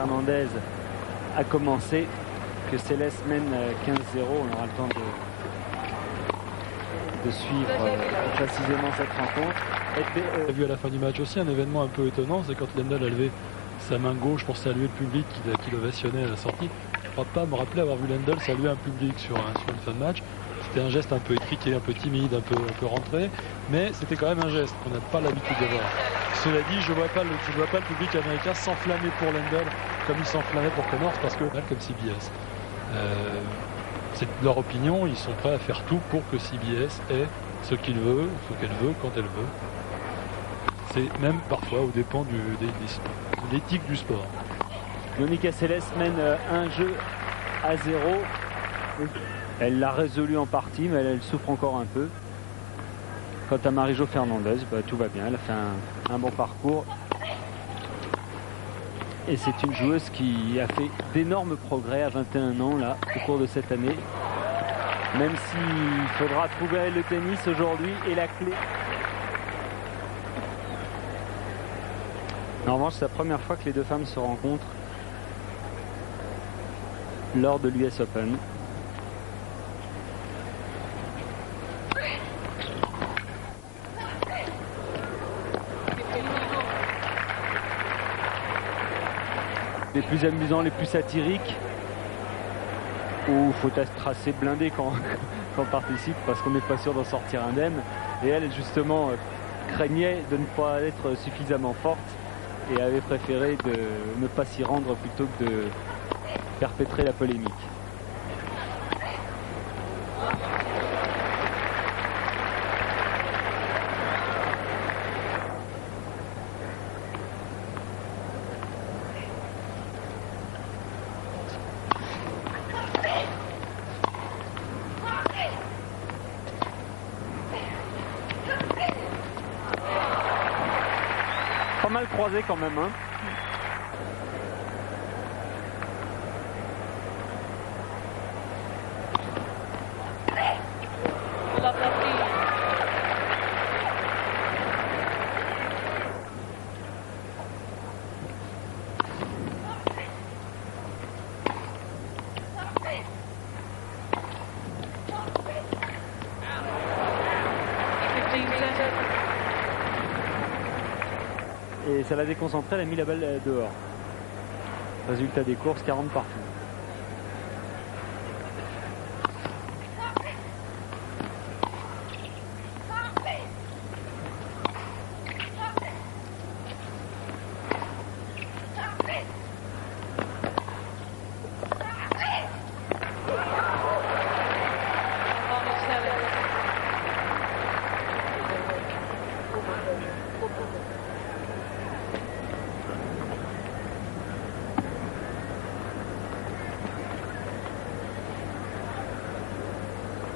Fernandez a commencé, que Céleste mène 15-0. On aura le temps de suivre précisément cette rencontre. On a vu à la fin du match aussi un événement un peu étonnant, c'est quand Lendl a levé sa main gauche pour saluer le public qui l'ovationnait à la sortie. Je ne crois pas me rappeler avoir vu Lendl saluer un public sur une fin de match. C'était un geste un peu étriqué, un peu timide, un peu rentré, mais c'était quand même un geste qu'on n'a pas l'habitude de voir. Cela dit, je ne vois pas le public américain s'enflammer pour Lendl comme il s'enflammait pour Connors, parce que comme CBS. C'est leur opinion, ils sont prêts à faire tout pour que CBS ait ce qu'il veut, ce qu'elle veut, quand elle veut. C'est même parfois aux dépens de l'éthique du sport. Monica Seles mène un jeu à 0. Elle l'a résolu en partie, mais elle souffre encore un peu. Quant à Marie-Jo Fernandez, tout va bien. Elle a fait un bon parcours. Et c'est une joueuse qui a fait d'énormes progrès à 21 ans là, au cours de cette année. Même s'il faudra trouver le tennis aujourd'hui et la clé. En revanche, c'est la première fois que les deux femmes se rencontrent lors de l'US Open. Les plus amusants, les plus satiriques, où il faut être assez blindé quand on participe parce qu'on n'est pas sûr d'en sortir indemne. Et elle, justement, craignait de ne pas être suffisamment forte et avait préféré de ne pas s'y rendre plutôt que de perpétrer la polémique. Pas mal croisé quand même, hein. Et ça l'a déconcentré, elle a mis la balle dehors. Résultat des courses, 40 partout.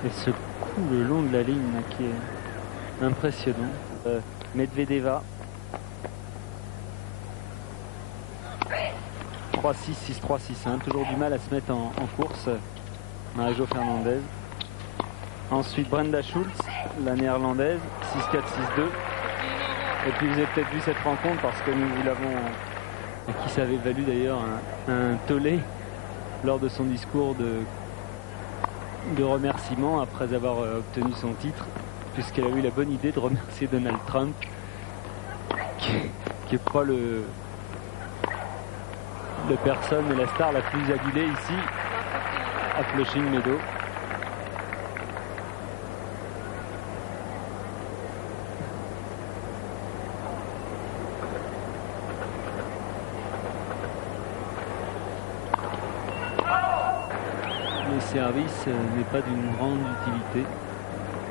Et ce coup le long de la ligne là, qui est impressionnant. Medvedeva. 3-6, 6-3, 6-1. Toujours du mal à se mettre en course. Marie-Jo Fernandez. Ensuite Brenda Schultz, la néerlandaise. 6-4, 6-2. Et puis vous avez peut-être vu cette rencontre parce que nous vous l'avons, qui s'avait valu d'ailleurs un tollé lors de son discours de remerciement après avoir obtenu son titre, puisqu'elle a eu la bonne idée de remercier Donald Trump, qui est pas le personne et la star la plus adulée ici à Flushing Meadow. Le service n'est pas d'une grande utilité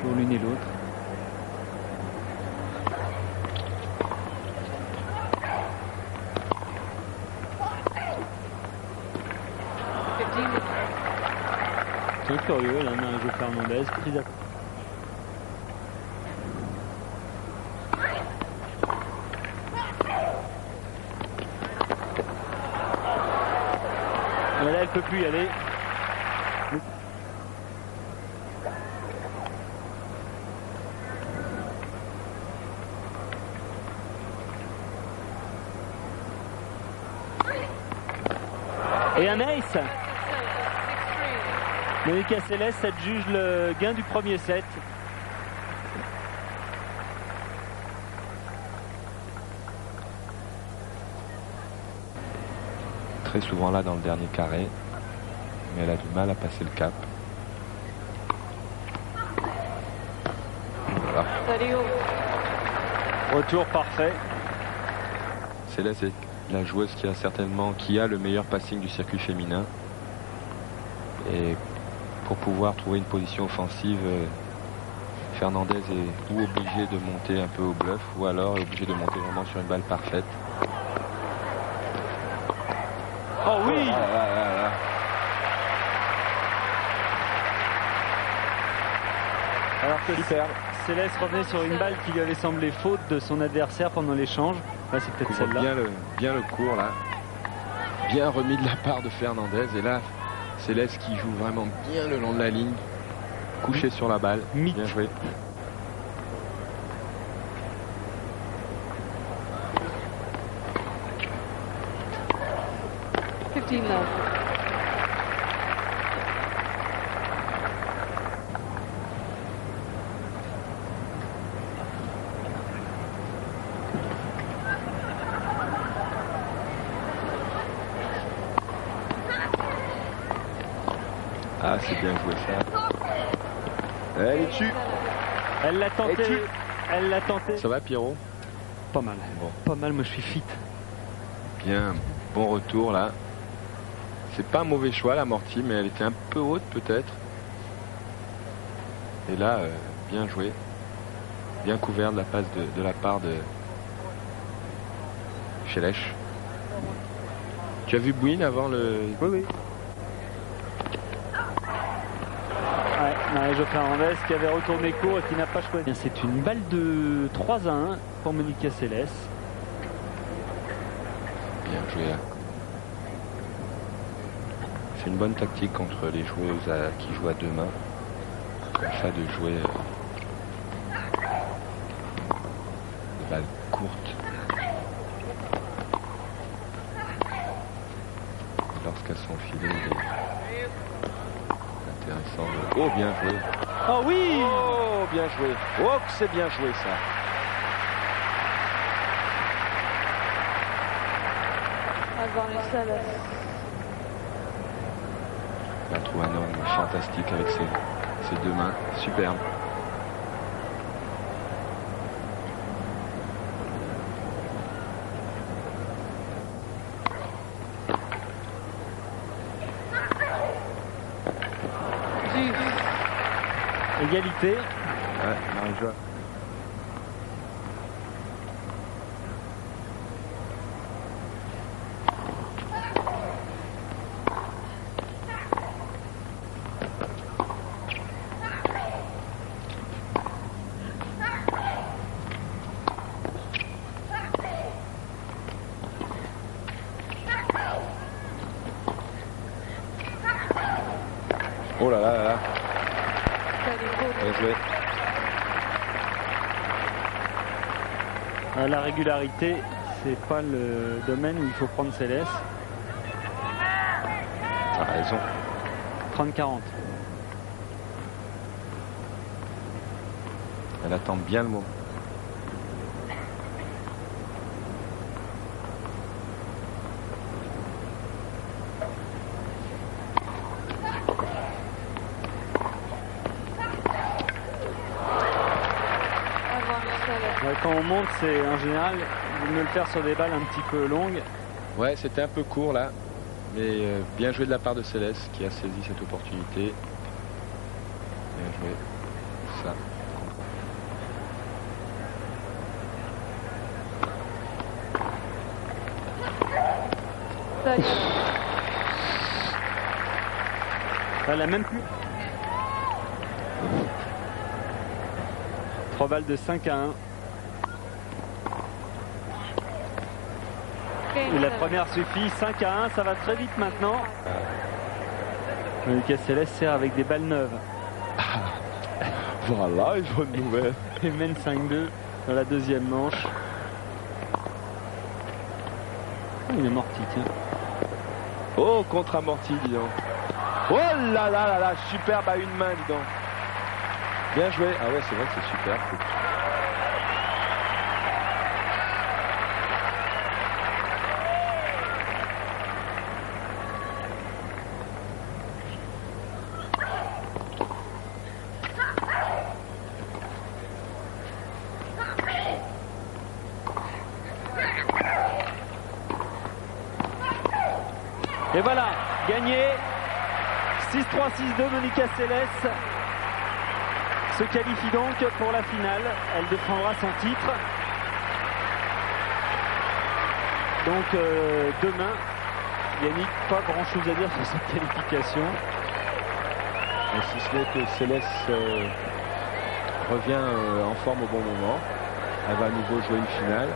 pour l'une et l'autre. C'est curieux, là, Marie-Jo Fernandez, prise à... Mais là, elle peut plus y aller. Et un ace. Monica Seles adjuge le gain du premier set. Très souvent là dans le dernier carré, mais elle a du mal à passer le cap. Voilà. Retour parfait. Céleste est la joueuse qui a le meilleur passing du circuit féminin. Et pour pouvoir trouver une position offensive, Fernandez est ou obligé de monter un peu au bluff, ou alors est obligé de monter vraiment sur une balle parfaite. Oh oui. Alors que Céleste revenait sur une balle qui lui avait semblé faute de son adversaire pendant l'échange. Là, c'est peut-être celle-là. Bien le cours là. Bien remis de la part de Fernandez. Et là, Céleste qui joue vraiment bien le long de la ligne. Couché sur la balle. Bien joué. Ah, c'est bien joué ça. Elle est dessus. Elle l'a tenté. Elle l'a tenté. Ça va, Pierrot? Pas mal. Bon. Pas mal, moi je suis fit. Bien, bon retour là. C'est pas un mauvais choix l'amorti, mais elle était un peu haute peut-être. Et là, bien joué. Bien couvert de la passe de la part de Chelech. Tu as vu Bouin avant le... Oui. Marie-Jo Fernandez qui avait retourné court et qui n'a pas choisi. C'est une balle de 3-1 pour Monica Seles. Bien joué là. C'est une bonne tactique contre les joueuses qui jouent à deux mains. Comme ça de jouer des balles courtes. Lorsqu'elles sont filées, intéressant. Oh, bien joué. Oh oui. Oh, bien joué. Oh, que c'est bien joué ça. Elle trouve un homme fantastique avec ses deux mains. Superbe. Égalité. Ouais, Marie-Jo. Oh là là là là. Bien joué. La régularité, c'est pas le domaine où il faut prendre ses laisses. T'as raison. 30-40. Elle attend bien le moment. Quand on monte, c'est en général de le faire sur des balles un petit peu longues. Ouais, c'était un peu court là, mais bien joué de la part de Céleste qui a saisi cette opportunité. Bien joué. Ça. Elle a même plus. 3 balles de 5-1. Et la première suffit, 5-1, ça va très vite maintenant. Monica Seles sert avec des balles neuves. Voilà une bonne nouvelle. Et mène 5-2 dans la deuxième manche. Oh, il est morti, tiens. Oh, contre-amorti, dis donc. Oh là là là là, superbe à une main, dis donc. Bien joué. Ah ouais, c'est vrai que c'est super. Et voilà, gagné 6-3, 6-2, Monica Seles se qualifie donc pour la finale. Elle défendra son titre. Donc demain, Yannick, pas grand chose à dire sur cette qualification. Et si ce n'est que Céleste revient en forme au bon moment, elle va à nouveau jouer une finale.